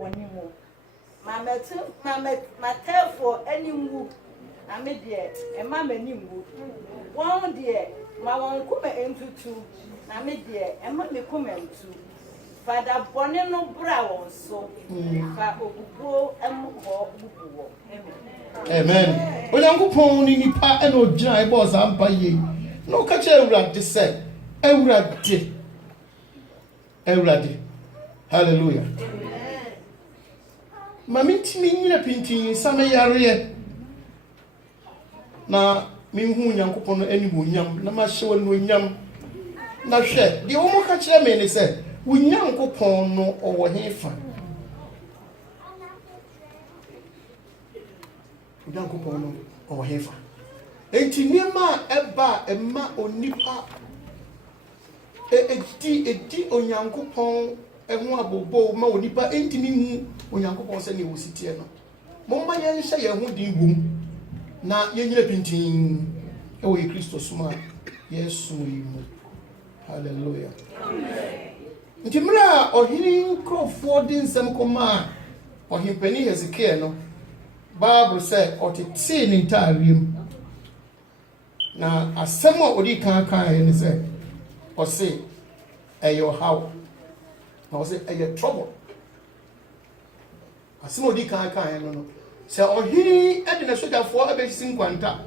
Wonimu. My tell for any move. I made dear, and mamma knew. One dear, my one come into two. I made dear, and mamma come into. Father Bonino Brown, so Amen. When Uncle Pony Nipa and no giant was umpire, no catch every said, every hallelujah. Mammy, me a painting, some area. Now, me who young upon any young, no matter when young. Now, share the almost catch them and they said, we young upon no or heifer. Young upon or heifer. And Tinema eba emma or nipa a di on young upon and one bobo ma nipa entini on young upon sending you sit here. Momma yan say a woody boom. Na yenye pintin ewe Kristo suma Yesu yimu. Hallelujah. Ntimra ohini nkrofo di nsem koma ohimpani Hezekiah no Bible say otete ni ntariem na asem a odi kan ni say o say eyo how na o say eyo trouble asem odi kan no se ohini edi na sojafo abesi nkwanta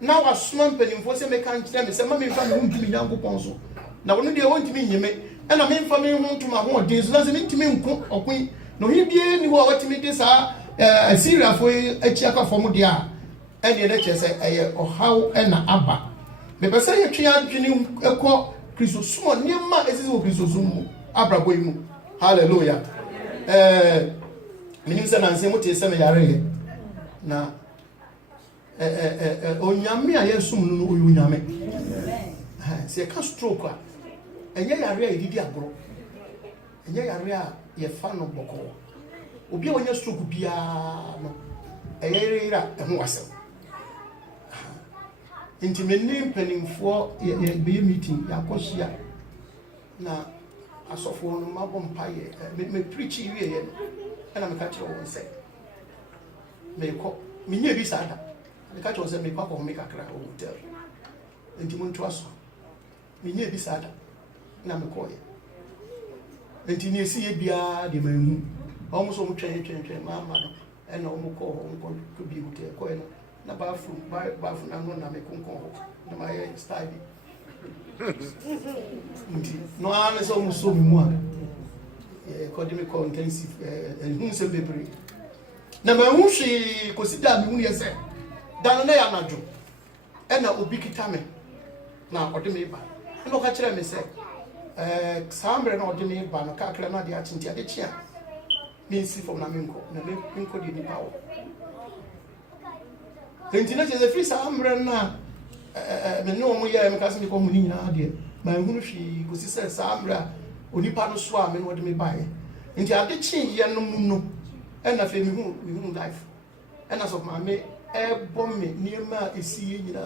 na wasoma mpanimfo se meka nkyere me se ma me fa me huntumi nyankopon so na wono de wontumi nyeme na me fa me huntuma ho de so na se ntumi nko okun no hibie ni ho watimi de sa Assyria fo achi akafo de a edi de chese eye ohaw na aba me pese ye twe adwene ekọ Kristo sumo niema esisi wo Kristo sumo abrabo imu hallelujah minim se na nse mote se me yare na onyame a yesum no oyonyame se ka stroke a enye yare a edidi agoro enye yare a ye fa no boko obi a wonya stroke bia no eyerira eho asem intimeni mpanimfo ye be meeting yakohia na asofo no mabom paye me preach wie ye no na me ka tire wo se me ko minye bi sada me ka tire wo se me ko me kakra hotel intimuntu aso minye bi sada na me ko ye intini esi ye bia de manhu almost so twen mama no e na omo ko bi hotel ko no na bafu na no na me konko ho na my style no ame so muso mu a ko de me ko intensive hu se bebre na ma hu hwe ko sida me hu ye se dan na ya najo e na obi kita me na ode me ba no ka kire me se sambre na ode me ba no ka kire na de a chinti ade chia me si fo na me nko de ni bawo Kentina cheze free sambre na me no mo ye me ka se ko hu ni nyina de ma hu hwi ko si se sambre onipa no so a me no de me bae nti ade chi ye no mu no e na fe me hu life e na so ma me e bom me niema esi ye nyina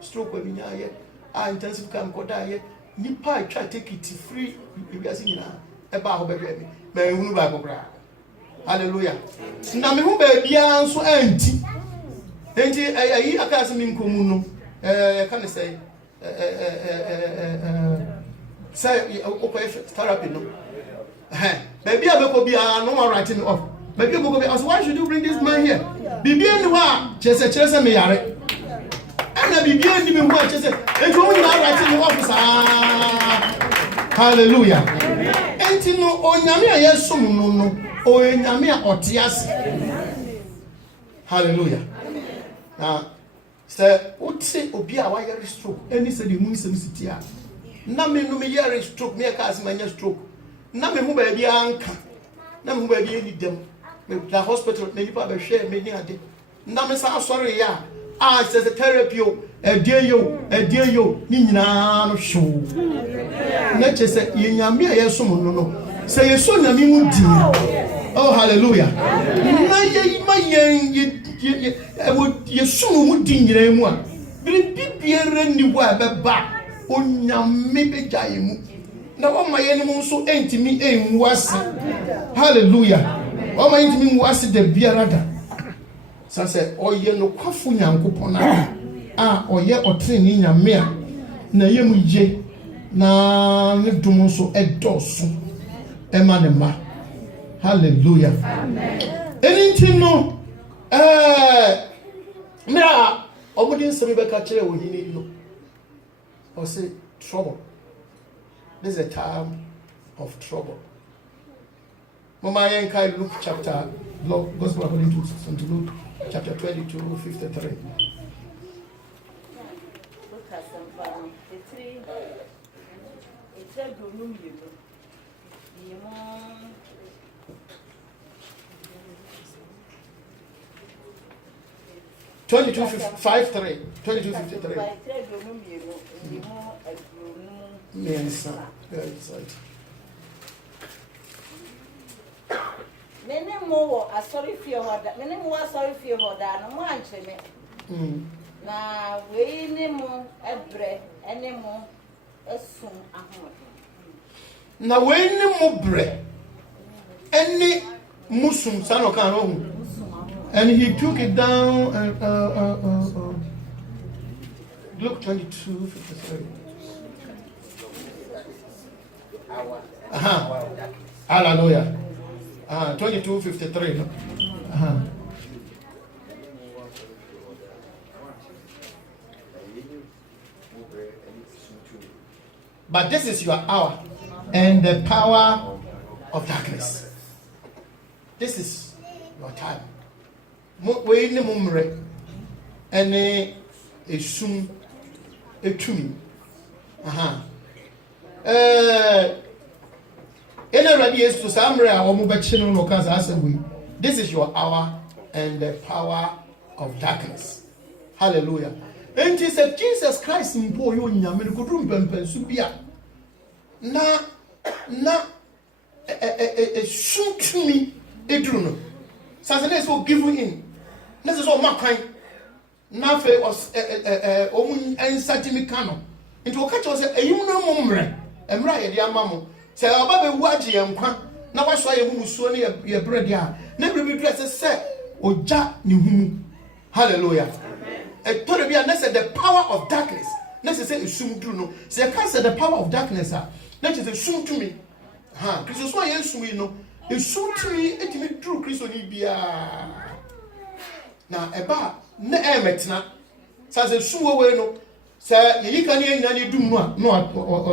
stroke bi nya ye a intensive camp ko da ye nipa try take it free bi asi nyina e ba ho be me ma hu ba ko bra hallelujah na me hu ba bia nso anti enti ayi akase mi nkomu no ka ne say say open therapy no baby abeko bia no one writing off baby abeko bia so why should you bring this man here bibi eni wa chese me yare ana bibi eni me wa chese enti o nyina writing off sa hallelujah enti no onyame a yesum no onyame a otiase hallelujah na say uti obi a wa yare stroke eni se de mu se sitia na me no me yare stroke me ka asima stroke na me hu ba bia anka na me hu ba bia ni dem me da hospital me nipa be hwe me ni ade na me sa sorry ya se therapy o edie yo ni nyina no hwo na che se yenyame a yesom no se yeso na mi mu di oh hallelujah ma yeso mu di nyina mu a bi biere ni wo abeba onyame be jaye mu na wama yɛn mu nso entimi enwu ase hallelujah wama entimi enwu ase da biara da sase ɔyɛ no kwafo nyankopɔn a ɔyɛ ɔtrene nyame a na yɛ mu ye na ne dum nso ɛdɔso ɛma ne ma hallelujah anything no mira obudin sebe be ka kire ohini no or say trouble. This is a time of trouble. Mama yenka Luke chapter Gospel according to St. Luke chapter 22 53. Look at some family. The three. It's a good room, you know. 22:53. 22:53. Yes, that's right. Many more are sorry for your order. Many more are sorry for your order. No one chene. Na we any more a bread, any more a soon a home. Na we any more bread, any Muslim son of Canon. And he took it down, Luke 22:53. Hallelujah. 22:53. No? But this is your hour and the power of darkness. This is your time. We ni mumre ene esum etumi ene ready is to samre a omo be chi no kan sa asem. This is your hour and the power of darkness. Hallelujah. And he said Jesus Christ mpo yo nyame ko dum pempensu bia na sutumi eduru no sasene so give in. This is all my kind. Nafe was omun ensatimi kano. Into o catch us a yunu mumre. Emra ye dia mamo. Se oba be waje yenkwa na waso ye musuo ne ye bread ya. Na bre bi dress se oja ne humu. Hallelujah. E to de bia na say the power of darkness. Na say esum duru no. Se can say the power of darkness ah. Na say esum to me. Kristo so ye esum yi no. Esum to me etimi duru Kristo ni bia. Na eba na emetna sa se suwo we no sa yeyi kan ye nyina ne dum no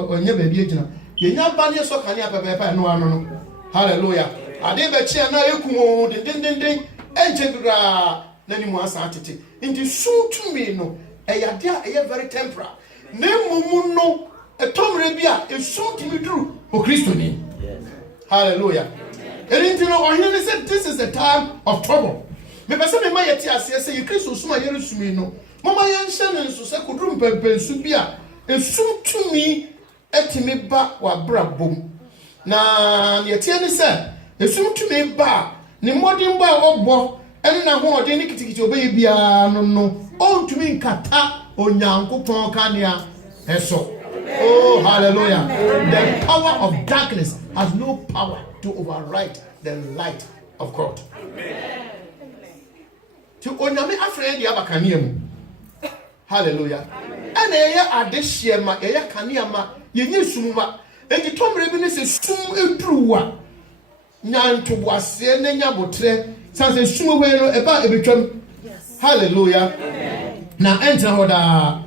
onye ba bi agina ye nya ba ne so kan ya pepepe no ano no hallelujah ade be chia na ekumo den enche bra na ni mu asa atete nti su to me no eyade a eye very temporal na mumu no etomre bi a esu timi duru o Kristo ni hallelujah erinti no ohine ne said this is a time of trouble. Me pese me ma yeti ase se ye Kristo suma ye resumi no mama ye nhye ne nso se kodrum pempensu bi a esum tumi etimi ba wa brabom na yeti ne se esum tumi ba ne modin ba obo ene na ho ode ne kitikiti obaye bia no on tumi nkata onyankopon kanea eso. Oh hallelujah. The power of darkness has no power to override the light of God. Amen. To onyame afre dia bakania mu hallelujah ana ye adehye ma ye kanea ma ye nyesum ma enti tomre bi ne se sum eduruwa nyanto boase ne nyabotre sanse sum we no eba ebetwam hallelujah na enter hoda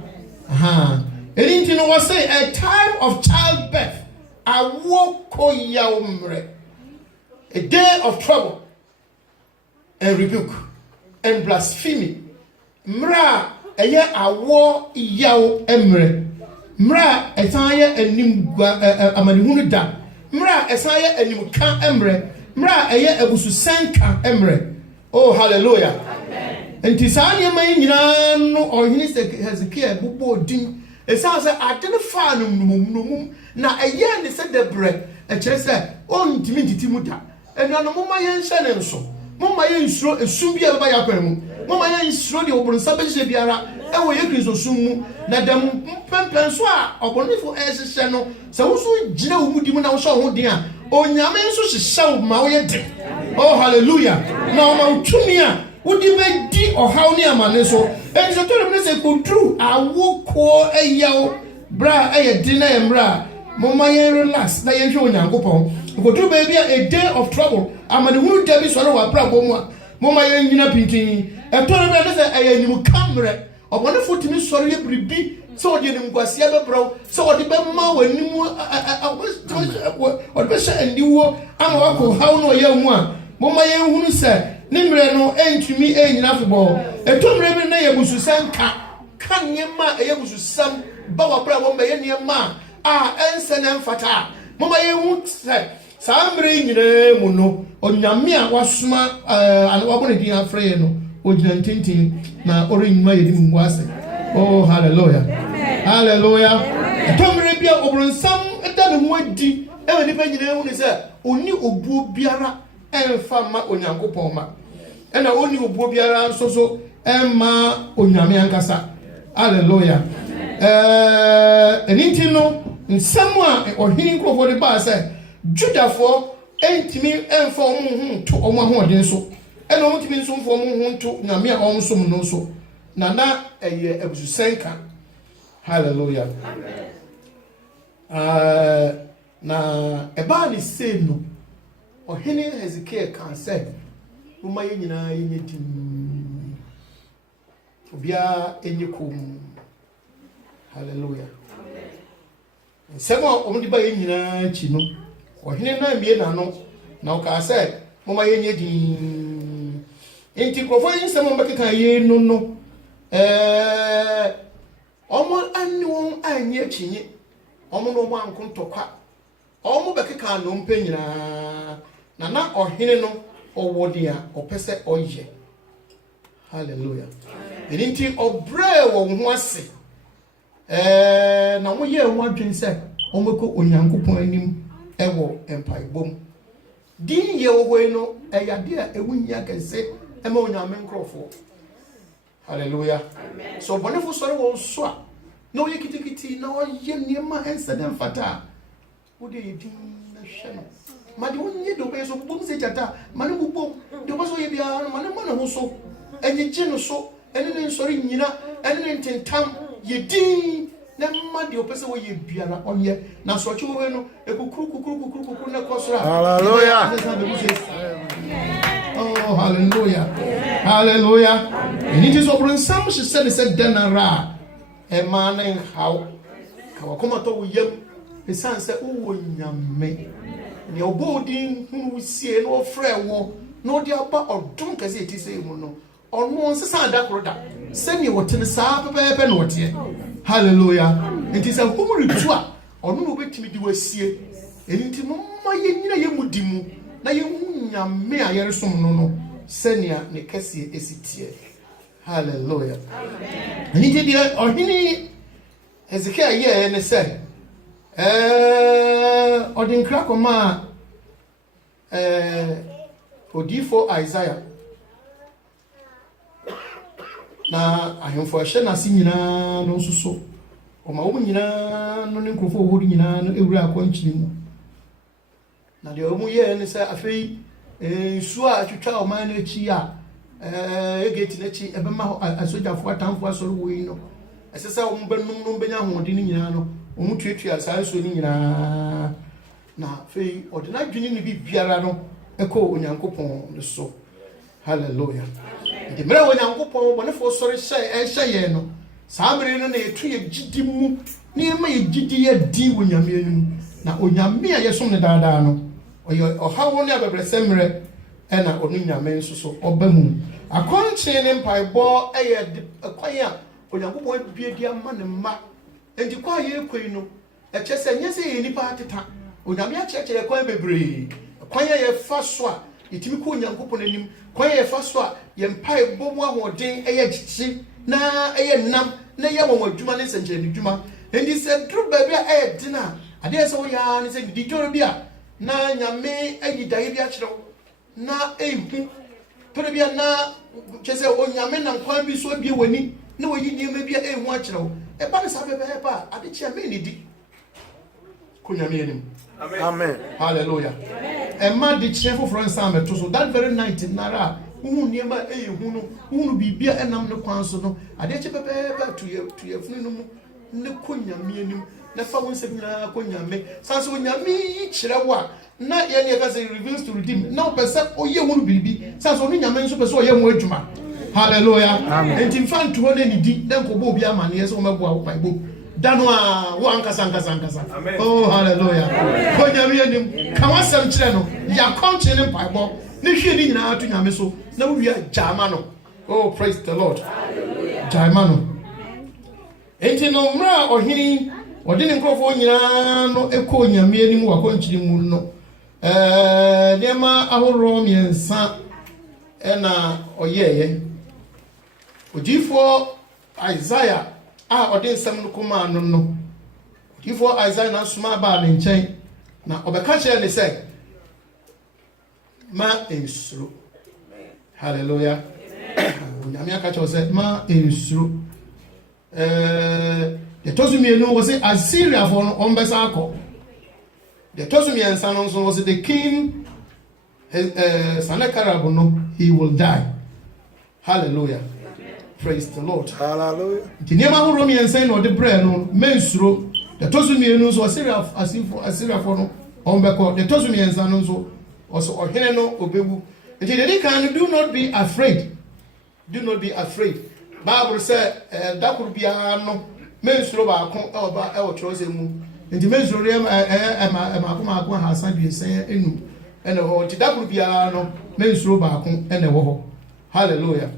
enti no was say a time of childbirth awoko yaumre, a day of trouble and rebuke and blasphemy. Mra eye awo yaw emre. Mra esaye enim amanihunu da. Mra esaye enim kan emre. Mra eye ebususanka emre. Oh hallelujah. Amen. Enti saa nyema nyina no ohini Hezekiah bubo din. Esa se identify no na eye ne se debre e kire se on ntimi ntiti mu da. Enu no moma ye nhye ne nso. Moma ye nsuro esum bia baba yakwan mu. mama ya isro de obronsa be hye biara e wo ye Kristo sum mu na dem pempen so a obonifo ehye no se wo so gina wo mudi mu na wo so ho den a onyame nso hyehyɛ wo ma wo ye den. Oh hallelujah. Na o ma utumi a wodi be di ohaw ne amane so enso to ne se kodru awoko eyaw bra eye din na emra mama ye relax na ye hwe onyankopɔn kodru be bia a day of trouble amane hunu da bi so no wa bra bo mu a mama ye nyina pintin eto ne be se eye nim kamre obone fotimi sori ye bribi so odi nim kwasia be bro so odi be ma wanim odi be sha andiwo ama wako haw no ye mu a mama ye hunu se nimre no entumi enyina febo etomre bi na yebusu sanka kan nyema yebusu sam ba wa bra wo me ye niema a ense na mfata mama ye hu se samre nyina mu no onyame a wasoma wabone din afre no ogina ntintin na orenyuma ye dim ngwase. Oh hallelujah. Amen. Hallelujah. Etomre bi obronsam eda ne ho adi e nipa nyina hu ne se oni obuo biara emfa ma onyankopɔn ma ena oni obuo biara so emma onyame ankasa. Hallelujah. Enitin no nsɛm a ɔhene nkrofo de ba sɛ Judafo entimi emfa ɔmo to ɔmo ahoɔden so ena ɔmo timi nso mfa ɔmo to nyame a ɔmo som no so na ɛyɛ abususenka. Hallelujah. Amen. Na eba ni say no ɔhene Hezekiah kan sɛ moma ye nyina yenye dim obia enye kom. Hallelujah. Nsɛm a ɔmo de ba ye nyina chi no ɔhene na mie na no na ɔka sɛ moma yenye dim enti krofo yin sɛm mbɛkeka ye no ɔmo ani wɔn anye chinye ɔmo no ɔmo ankontɔkwa ɔmo bɛkeka no mpe nyina na ɔhene no ɔwɔ dia ɔpɛsɛ ɔyɛ. Hallelujah. Enti ɔbrɛ wɔ ho ase na mo yɛ ho adwen sɛ ɔmo kɔ onyankopɔn anim ɛwɔ empaibom din yɛ wɔ hɔ no ɛyade a ewunya kɛse ɛma onyame nkrɔfo. Hallelujah. Amen. So bonefo sɔre wɔ so a na ɔyɛ kitikiti na ɔyɛ niema ɛnsɛ dɛ mfata wo de din na hwɛ no ma de wonye de obɛ so bom se jata ma ne bubom de obɛ so yɛ bia ma ne ma ne ho so ɛnyegye no so ɛne ne nsɔre nyina ɛne ne ntentam yɛ din na ma de opɛ sɛ wɔyɛ bia na ɔyɛ na so ɔkye wo no ekukuru na kɔsora. Hallelujah. Oh hallelujah. Hallelujah. And it is over some she said denara a man and how Kawakomato yem his son said, oh nyame your boarding who we see no frail war no dear but or drunk as it is no or no son that brother send you what in the south hallelujah. It is a woman or no wait me do a see and into my yemudimu na nyame ayeresom no senia ne kese esitie. Hallelujah. Amen. Ni de ohini Hezekiah ye ne se odin krakoma odifo Isaiah na ahemfo hye na si nyina no suso o ma wo nyina no ne nkrofo wo nyina no ewura akwankyiri mu na de omu ye ne se afei nsu a atwitwa o man na echi a egeti na echi ebema asojafo atamfo asori wo yi no esese o mbenum no benya hoɔden nyina no o mu tuatua saa nsu ni nyina na afei odina dwini ne bi biara no ekɔ onyankopɔn so. Hallelujah. De mere onyankopɔn bonefo sori hyɛ no saa mere no na etu ye gidi mu ne ma ye gidi ye di wonyame anim na onyame a yesom ne daadaa no oyo ohawo ne abebresemre ena onu nyame nso so oba mu akɔnche ne mpaibɔ ɛyɛ kwan a onyankopɔn biedi ama ne mma enti kwa ye koi no ɛkyɛ sɛ nyɛ sɛ nipa ateta onyame akyerɛkyerɛ kwan bebree kwan a ye fa so a yɛtimi kɔ onyankopɔn anim kwan a ye fa so a ye mpaibɔ mu ahoɔden ɛyɛ gyikyi na ɛyɛ nam na yɛ wɔn adwuma ne nsɛnkyerɛnne adwuma enti sɛ duru baabi a ɛyɛ dina adeɛ sɛ woyɛ ne sɛ di dworo bi a na nyame ayi dae bi akyerɛw na ehu Toribia na chese onyame na nkwan bi so bie wani na wayi niema bia ehu akyerɛw e ba ne sa bebe e ba ade chia me ni di konyame anim amen hallelujah e ma de chia foforo nsa meto so that very night nara hu niema ehu no hu bibia enam ne kwan so no ade chia bebe ba to ye funu no mu ne konyame anim na fa won se nyina konyame sanso onyame kyerɛwa na ye ne ka say reveals to redeem na opese oye hu bibi sanso no nyame nso pese oye hu adwuma hallelujah amen enti mfanto ho ne di den ko bo bi amane ye so mabo a Bible dano a wo ankasa oh hallelujah konyame anim ka wasam kyerɛ no ya konche ne Bible ne hwe ni nyina ato nyame so na wo wia jama no oh praise the Lord hallelujah jama no enti no mra ohini odi ne nkrofo nyina no ekɔ nyame anim wa konchiri mu no nema ahoro miensa ena oyeye odifo Isaiah a odi nsem no kuma no odifo Isaiah na suma ba ne nkyɛn na obeka kyerɛ ne sɛ ma ensuro hallelujah nyame aka kyerɛ sɛ ma ensuro the tozumienu was Assyria for ombesa akɔ. The tozumian son was the king Sennacherib no, he will die. Hallelujah. Praise the Lord. Hallelujah. The name of Romian saying or the bread no mensuro. The tozumienu was Assyria for no ombeko. The tozumian son also or heneno obebu. And they can do not be afraid. Do not be afraid. Bible said that could be no mensuro ba kon oba e wo chose mu nti mensuro ma hasan bi sen enu ene ho ti da could be no mensuro ba kon ene wo ho hallelujah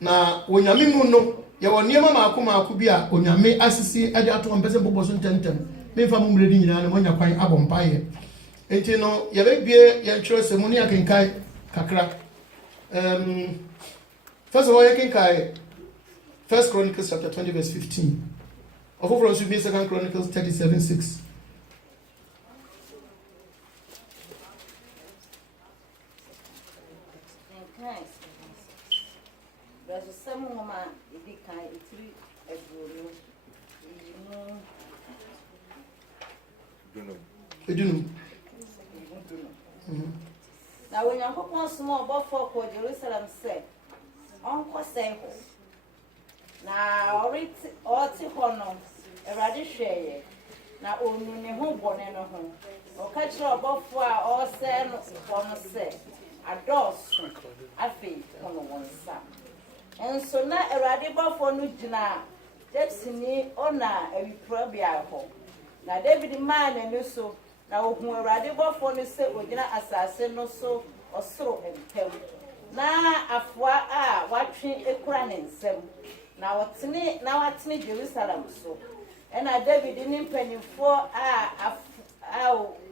na onyame mu no ye wo niema maako bi a onyame asisi ade ato mpese bobo so ntentem memfa mu mredi nyina na monya kwan abompaye nti no ye be bie ye twere se mu ne akenkai kakra first of all, you can 1 Chronicles chapter 20 verse 15. Of over should be 2 Chronicles 37:6. There's some woman if you can three as You know. Now when you go small before Jerusalem said Uncle Senko. Na oti hono Erade hweye na onu ne ho bone no ho. O ka kire obofo a o se no hono se adosu afi hono wonsa. Enso na Erade bofo no gina Jepsini ona ewiprobia ho. Na David man ne so na ohun Erade bofo no se ogina asase no so osoro empem. Na afwa a watwe ekura ne nsem na watene Jerusalem so ena David ni mpanimfo a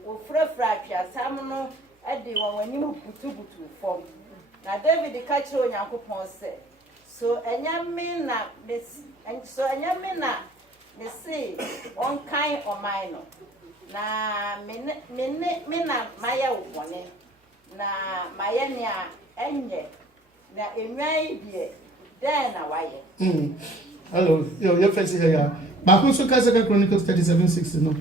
ofrafra atwasam no ade wanim butubutu fom na David ka kire Onyankopɔn se so enyame na mesi onkan oman no na me na maya wobone na maya ne a enye na enwan die den na waye Hello your face here back on 2 Chronicles 37:6 no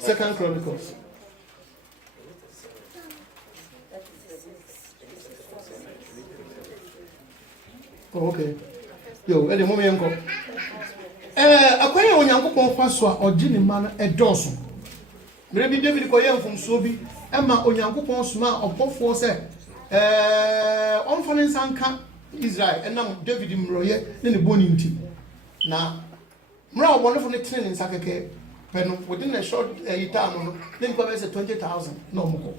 2 Chronicles okay yo ele mo me enko akwai Onyankopɔn fa so a ɔgye ne ma no ɛdɔso Maybe David koye mfumso bi ema Onyankopɔn soma ɔbɔfoɔ sɛ ɔmfane nsanka Israel enam David mroye ne boni nti na mra ɔbɔnefo ne tene ne nsakeke pɛno within a short time no ne nko be say 20,000 na ɔmkɔ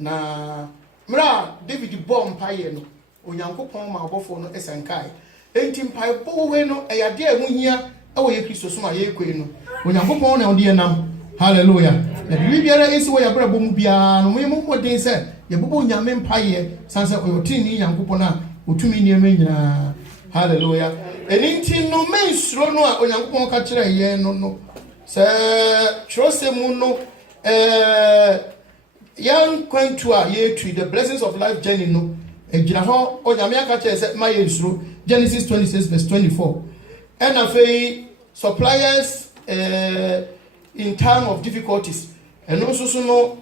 na mra David bɔ mpaye no Onyankopɔn ma ɔbɔfoɔ no esankai enti mpaye bɔ we no ɛyade a hu hia ɛwɔ ye Kristo soma ye koi no Onyankopɔn na ɔde enam hallelujah na bibi biara esi wo ya brabo mu bia no mo modin se ye bobo nyame mpaye sanse oyoti ni Nyankopɔn na otumi ni eme nyina hallelujah eni nti no mensuro no a Onyankopɔn ka kire ye no Sir Trosemuno, young Quentua, ye tree, the blessings of life, Jenny, no, a Jinaho, or Yamiaka said, my through Genesis 26, verse 24. And a fay suppliers in time of difficulties, and also no,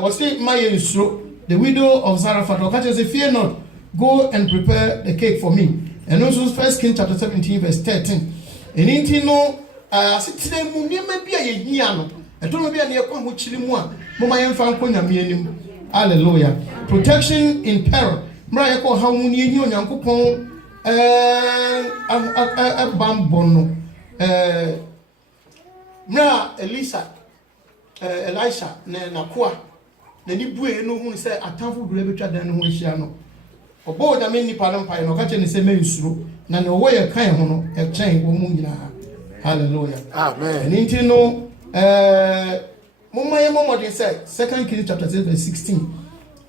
was it my through the widow of Zarephath, or catches a fear not, go and prepare the cake for me. And also 1 Kings chapter 17, verse 13. And in no, today, Munia be a Yiano. I don't know near Kwamuchilimua, Momayan Fankonia Mianim. Hallelujah. Protection in peril. Mariako, how many you and Yankupon a bambono. Mra Elisha, Nakua, the Nibue, no one said, a town would never try than Wishiano. Or both a many pardon pie, no catching the same through, none no way a kind of a chain woman. Hallelujah. Amen. And into no, Mama they said, 2 Kings chapter 6, verse 16.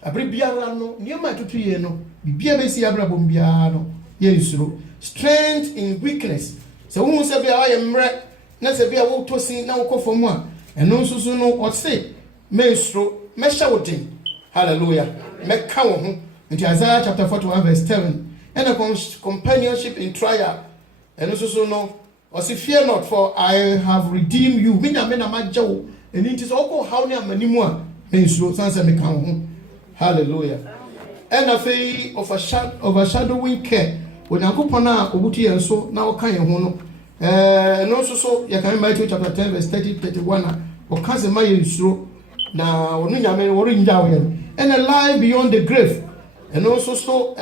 Abribiano, near my 2 years, no, Biabesi Abrabumbiano, Yesro, strength in weakness. So, who said, I am red, not a beer walk to sing now call for one, and also so know what say, Maestro, Meshawting. Hallelujah. Mekau, into Isaiah chapter 41, verse 7, and a companionship in trial, and also so know. Or say, fear not, for I have redeemed you. Mina mena majo, and it is also how near many more. Hallelujah. And a fay of overshadowing care. When I go pana Ubuti and so now can you hono. And also so you can Matthew chapter 10, verse 30-31. Or cousin my through now when I mean worrying down and a lie beyond the grave. And also so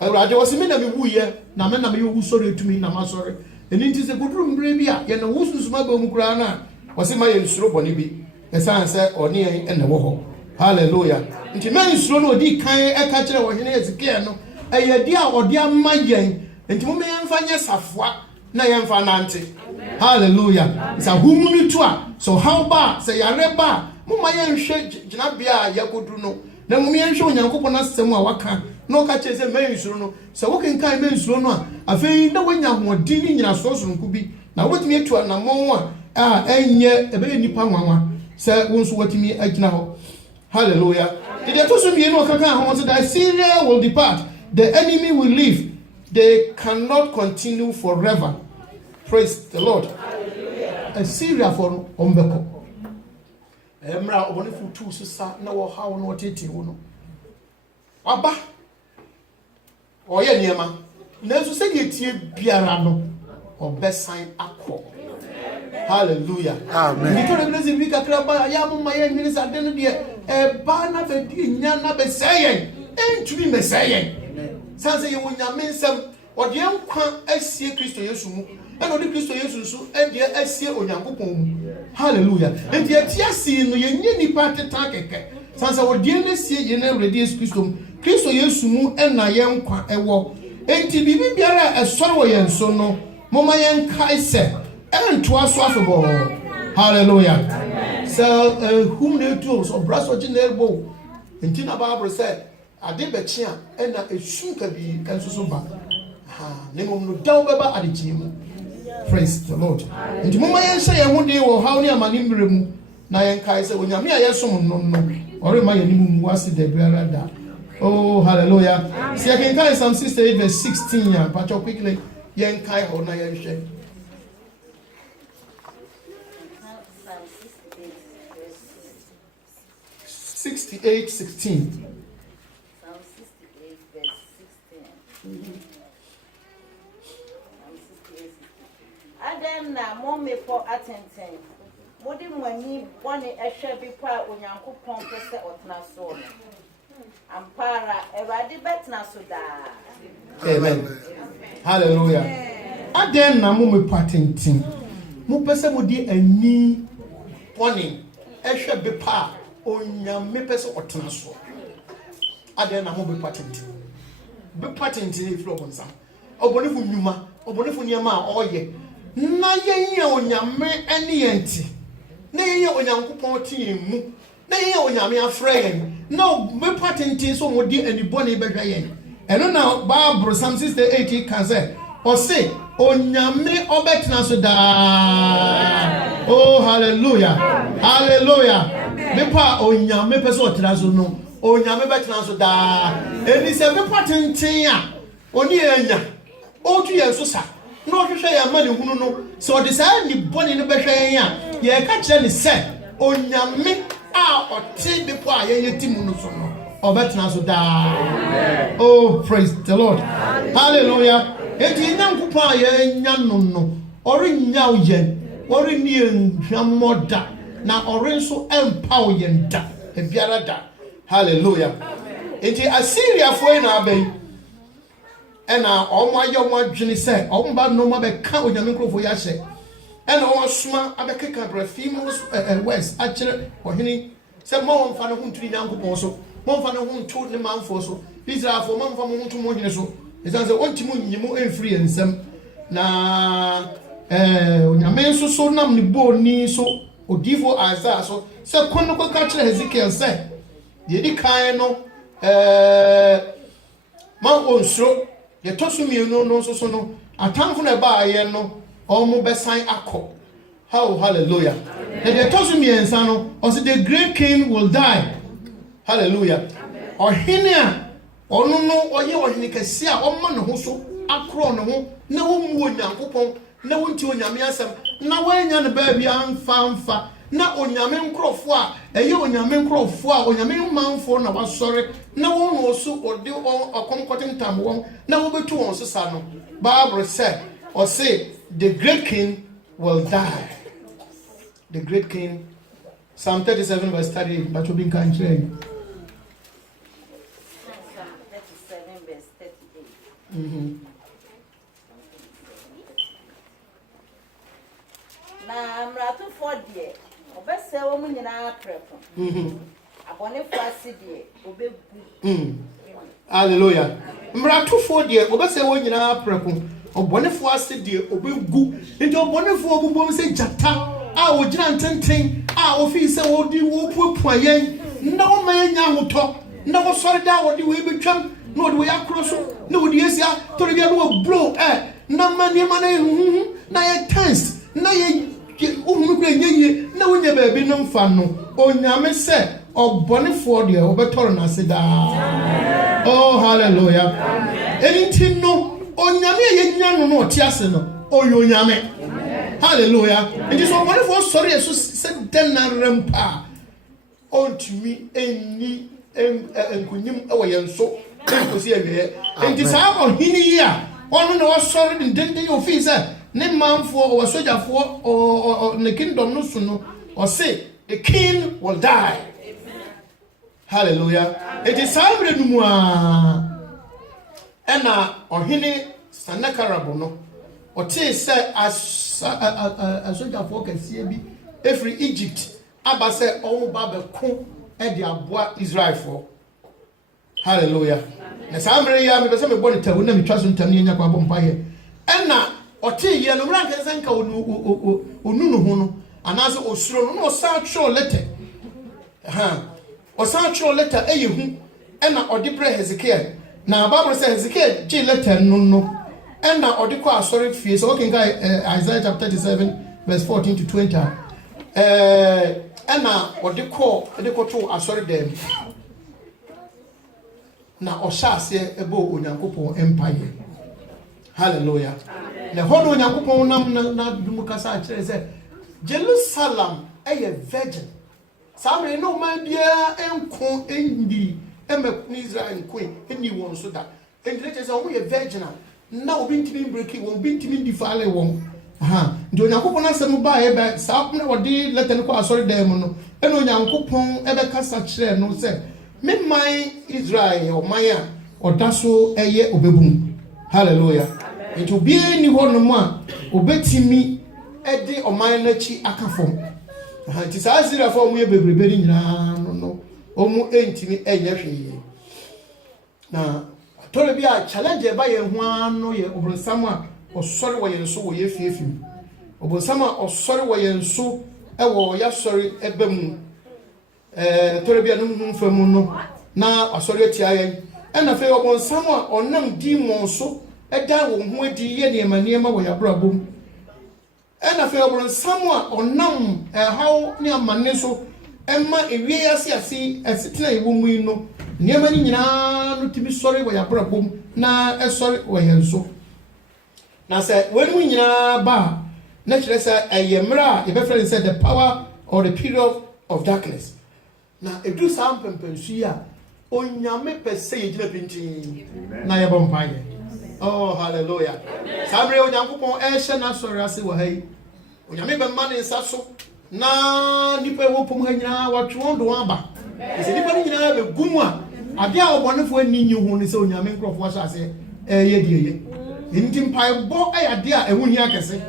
I was a minute of a na me na me who sorry to me na ma sorry and it is a good room brebia ye na wo susuma ba mu kura na wose ma ye nsuro boni bi esan se oni en na wo ho hallelujah nti me nsuro no di kan e ka kire wo hene Ezekiel no eye di a odi amma yen nti mo me yemfa nye safua na yemfa nante hallelujah sa humunu to a so how ba say yare ba mo ma ye nhwe gina bia ye kodu no na mo me nhwe onyankopon asem a waka no ka chese me nsuro no so wo kan kan me nsuro no a afei na wanya hodi ni nyina so nku bi na wotimi etu anamon a enye ebe nipa nwanwa se wonso wotimi agina ho hallelujah did you to so bi no kaka ho so that Syria will depart, the enemy will leave, they cannot continue forever. Praise the Lord. Hallelujah. Syria for ombeko emra obone futu sisa na wo ha no tete wo no aba oye niema na so se getie biara no obesan akọ. Hallelujah. Amen. Because the blessing we kakraba ya mo maye ni sa de no de ba na be di nya na be sayen entumi me sayen sanse ye wonya mensem ode enkwa asie Kristo Yesu mu e no de Kristo Yesu so e de asie onyankopon mu. Hallelujah. And the atiasi no ye nye nipa teta keke sanse ode na sie ye na ready Yesu Kristo Yesu mu e na ye nkwa ewo enti bibi biara esoro wo ye nso no moma ye nkai se entoa so afebo. Hallelujah. Amen. So whom they do so braso general enti na Bible said ade bechi a na esunka bi enso so ba ha ne mom no daw beba ade chimu. Praise the Lord. Enti moma ye hye ye hode wo haw ne amani mremu na ye nkai se onyame a yesom no ore ma ye nimu mu ase da biara da. Oh, hallelujah. See, I can carry Psalm 68 verse 16 ya pacho quickly ye nkai ho na ye hye. 68:16. Psalm 68 verse 16. Adam na mo me po atenten. Modi mwani boni ehwe bi pa onyankopon pese otna so. Ampara Ewadi betna so da. Amen. Hallelujah. Adam na mo me po atenten. Mo pese modi ani boni ehwe bi pa onyame pese otna so. Adam na mo be patent. Be patent e flo bonsa. Obonefo nyuma, obonefo niema a oye. Na yenye onyame ene yenti. Na yenye onyankopon tie mu. Na yenye onyame afra yen. Na be patent so modi anibone be hwa yen. Eno na Bible Psalm 68 kan say, o say onyame obetena so da. Oh hallelujah. Hallelujah. Mepa onyame pese otena so no. Onyame betena so da. Eni se mepa tenten a oni anya. Otu ye so sa. No hwehwe ya ma ne hunu no. So de sa ni boni no behwe yan a ye ka kire ni se onyame a ote bepo a ye yetimu no so no. Obetena so da. Oh praise the Lord. Hallelujah. Eti nyankupo a ye nya no ori nya uye ori ni nhwamoda na ori nso empa uye nda ebiara da. Hallelujah. Eti Assyria fo na abai ena omo ayo mo adwene se omo ba no mo be ka onyame nkrofo ya hye ena o soma abekeka brafimos west akire ohini se mo mfa no hunturi nyankopon so mo mfa no huntu ne manfo so Israel fo mo mfa mo huntu mo hene so esan se ontimu nyimu enfri ensem na onyame nso so nam ne boni so odifo Isaiah so se kono ko ka kire Hezekiel se de di kan no ma onso ye tosu mienu no so no atamfo na ba ye no omo besan akọ. Hallelujah. The tosu miensa no also the great king will die. Hallelujah. Ohene a ono no oye ohene kese a omma ne ho so akro ne ho na wo mu onyankopon na wonti onyame asem na wanya ne ba bia amfa na onyame nkrofo a eye onyame nkrofo a onyame manfo na wasore na won no so ode okonkotin tam won na wo betu won sesa no Bible said or say the great king will die. The great king, Psalm 37 verse 30, but you been kind of Psalm 37 verse 38. Na mratu for die obese wo mu nyina aprepo abone fo asidi obegu. Hallelujah. Mratu for die obese wo nyina aprepo obone fo asidi obegu nti obone fo obubom se jata a ogina ntenten a ofi se wodi wo puapua yen na wo manya hoto na wo sori da wodi we betwam na wodi we akroso na wodi esia to bia no blow na mani mana na ye tense na ye uhunu kura nyenye na wonya baabi no mfa no onyame se obonefo de obetoro na se da. Oh hallelujah. Anything no onyame ye nya no no tiase no oyo onyame. Hallelujah. It is one of us sorry so said then rampa on to me any enkunyim awayenso enkosi awie. And this how hini ya one no sorry den den officer ne manfo or soldierfo or the kingdom no so no or say the king will die. Hallelujah. It is how no mu ena ohini Sanakarabo no or say as soldier for kese bi every Egypt aba say o ba be ko e de aboa Israel for. Hallelujah. Na samre ya me be say me boni tawu na me twa so ntam ne nya kwa bompa ye ena ote ye no rank senka onu no ho no anase osuro no no sa tro letter o sa tro letter e ye hu ena ode bre Hezekiel na Bible say Hezekiel ji letter no and now the quite sorry fear. So okay, Isaiah chapter 37, verse 14 to 20. And now what the call to sorry them. Now Osha say about Unyankopo Empire. Hallelujah. The whole Unyankopo na Dumukasa said Jerusalem a virgin. Some no man dear and con Indi Israel and Queen, anyone so that. And let us only a virgin. Na obintimi breaki won bintimi defile won ndio Nyankopon asem ba e be sa na wodi letter ko asori dem no e no Nyankopon e be kasa kire no se me man Israel o man a odaso eye obebum. Hallelujah. Nti obi ni ho no mu a obetimi e de o man na chi akafom nti sa Israel fo mu ye bebrebe nyina no omu entimi enye hwe na tole bia challenge ba ye ho ano ye obronsam a osori wo ye nso wo ye fiefim obronsam a osori wo ye nso e wo ya sori ebe mu tole bia no mfamu no na osori atia ye e na fe obronsam a onam demon so ɛda wo ho adi yɛ nneɛma wɔ yɛabrabɔ mu ɛna afei ɔbrɔnsam a ɔnam ɛhaw ne amane so ɛma ewie ase ɛsetena ɛwɔ mu yi no nneɛma no nyinaa no tumi sɔre wɔ yɛabrabɔ mu na ɛsɔre wɔ yɛn so na sɛ wɔn mu nyinaa ba na kyerɛ sɛ ɛyɛ mmerɛ a yɛbɛfrɛ no sɛ the power or the period of darkness na edu saa mpɛmpɛnsu yi a onyame pɛ sɛ yɛgyina pintin na yɛbɔ mpaeɛ oh hallelujah saa mmerɛ onyankopɔn ɛhyɛ n'asɔre ase wɔ ha yi onyame bɛma ne nsa so na nipa ɛwɔ pɔm ha nyinaa watwe wɔn do aba ɛsɛ nipa no nyinaa bɛgu mu a adeɛ a ɔbɔnefoɔ ani nyi ho ne sɛ onyame nkurɔfoɔ ahyɛ ase ɛyɛ deɛ yɛ nti mpaebɔ ɛyɛ adeɛ a ɛho hia kɛse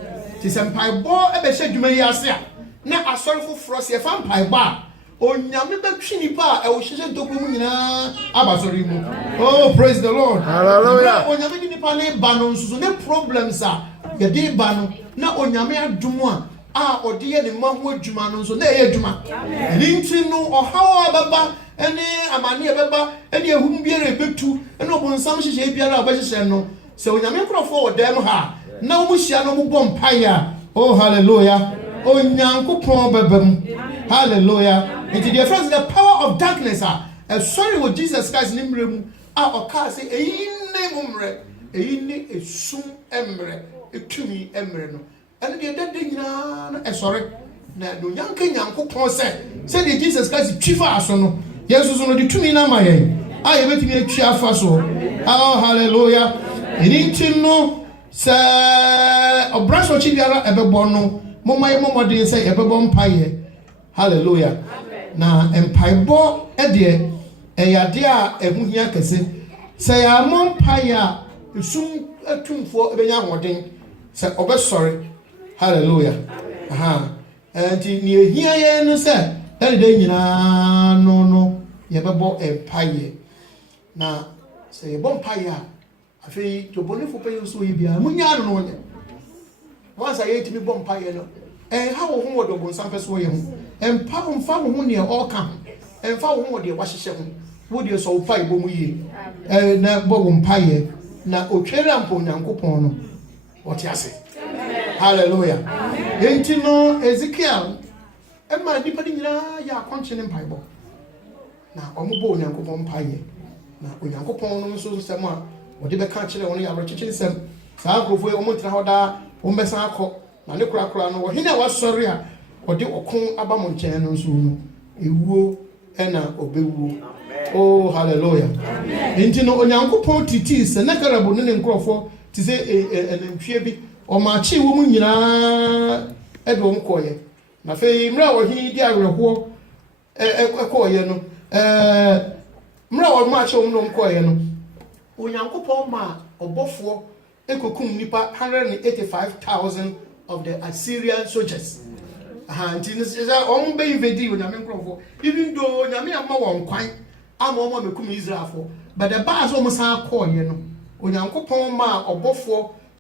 te sɛ mpaebɔ ɛbɛhyɛ dwuma yi ase a na asɔre foforɔ sɛ yɛfa mpaebɔ a onyame bɛtwi nipa a ɛwɔ hyehyɛ ntɔkwa mu nyinaa aba sɔre mu oh praise the lord hallelujah onyame de nipa ne ba no nso so ne problems a yɛde ba no na onyame adom a ɔde yɛ ne mma ho adwuma no nso na ɛyɛ adwuma ɛne nti no ɔhaw a bɛba ɛne amane a bɛba ɛne ahum biara ɛbɛtu ɛne ɔbonsam hyehyɛ biara a ɔbɛhyehyɛ no sɛ onyame nkurɔfoɔ wɔ dan mu ha na wɔn hyia no wɔn bɔ mpaeɛ a oh hallelujah onyankopɔn bɛbɛ mu hallelujah nti deɛ fɛn sɛ the power of darkness a ɛsɔre wɔ Jesus Christ ne mmerɛ mu a ɔkaa sɛ eyi ne mu mmerɛ eyi ne esum mmerɛ etumi mmerɛ no ɛne deɛ dɛdɛ nyinaa no ɛsɔre na onyanka nyankopɔn sɛdeɛ Jesus Christ twi fa aso no yɛn nso so no de tumi na ama yɛn a yɛbɛtumi atwi afa so oh hallelujah ɛni nti no sɛ ɔbra sɔkyi biara ɛbɛbɔ no momma yɛ mmɔden sɛ yɛbɛbɔ mpaeɛ hallelujah na mpaebɔ ɛdeɛ ɛyɛ adeɛ a ɛho hia kɛse sɛ yɛamɔ mpaeɛ a esum atumfoɔ ɛbɛnya ahoɔden sɛ ɔbɛsɔre hallelujah nti nea ehia yɛn no sɛ ɛdeda nyinaa no yɛbɛbɔ mpaeɛ na sɛ yɛbɔ mpaeɛ a afei tobɔnefo pɛ yɛ nso yɛ biara munya no ɔnyɛ once a yɛtumi bɔ mpaeɛ no ɛnha wo ho wɔ de ɔbɔnsam pɛ so wɔyɛ ho mfa wo ho nea ɔka ho ɛmfa wo ho wɔ deɛ wahyehyɛ ho wo deɛ sɛ wo mpaeɛ bɔ mu yie na bɔ wo mpaeɛ na otwere ampo Nyankopɔn no ɔte ase hallelujah enti no Ezekiel ɛma nipa de nyinaa yɛ akɔnkye ne mpaebɔ na ɔmo bɔ Onyankopɔn mpaeɛ na Onyankopɔn no nso sɛm a wɔde bɛka kyerɛ wɔn yɛ awerɛkyekye nsɛm saa nkurɔfoɔ yi ɔmo ntena hɔ daa wɔn bɛsan akɔ na ne korakora no wɔhene a wasɔre a ɔde ɔko aba mo nkyɛn no nso no ewuo ɛna ɔbɛwuo oh hallelujah enti no Onyankopɔn titi sɛ ne karabo ne nkurɔfoɔ te sɛ ɛnantwie bi ɔmaakye wɔ mu nyinaa ɛde wɔn kɔɔyɛ na afei mmerɛ a wɔhene di awerɛhoɔ ɛkɔɔyɛ no mmerɛ a wɔn maakye wɔn nom kɔɔyɛ no Onyankopɔn ma ɔbɔfoɔ ekokum nipa 185,000 of the Assyrian soldiers nti sɛ wɔn bɛ invade Onyame nkurɔfoɔ even though Onyame ama wɔn kwan ama wɔn amekum Israelfoɔ but the baa sɛ wɔn san kɔɔyɛ no Onyankopɔn ma ɔbɔfoɔ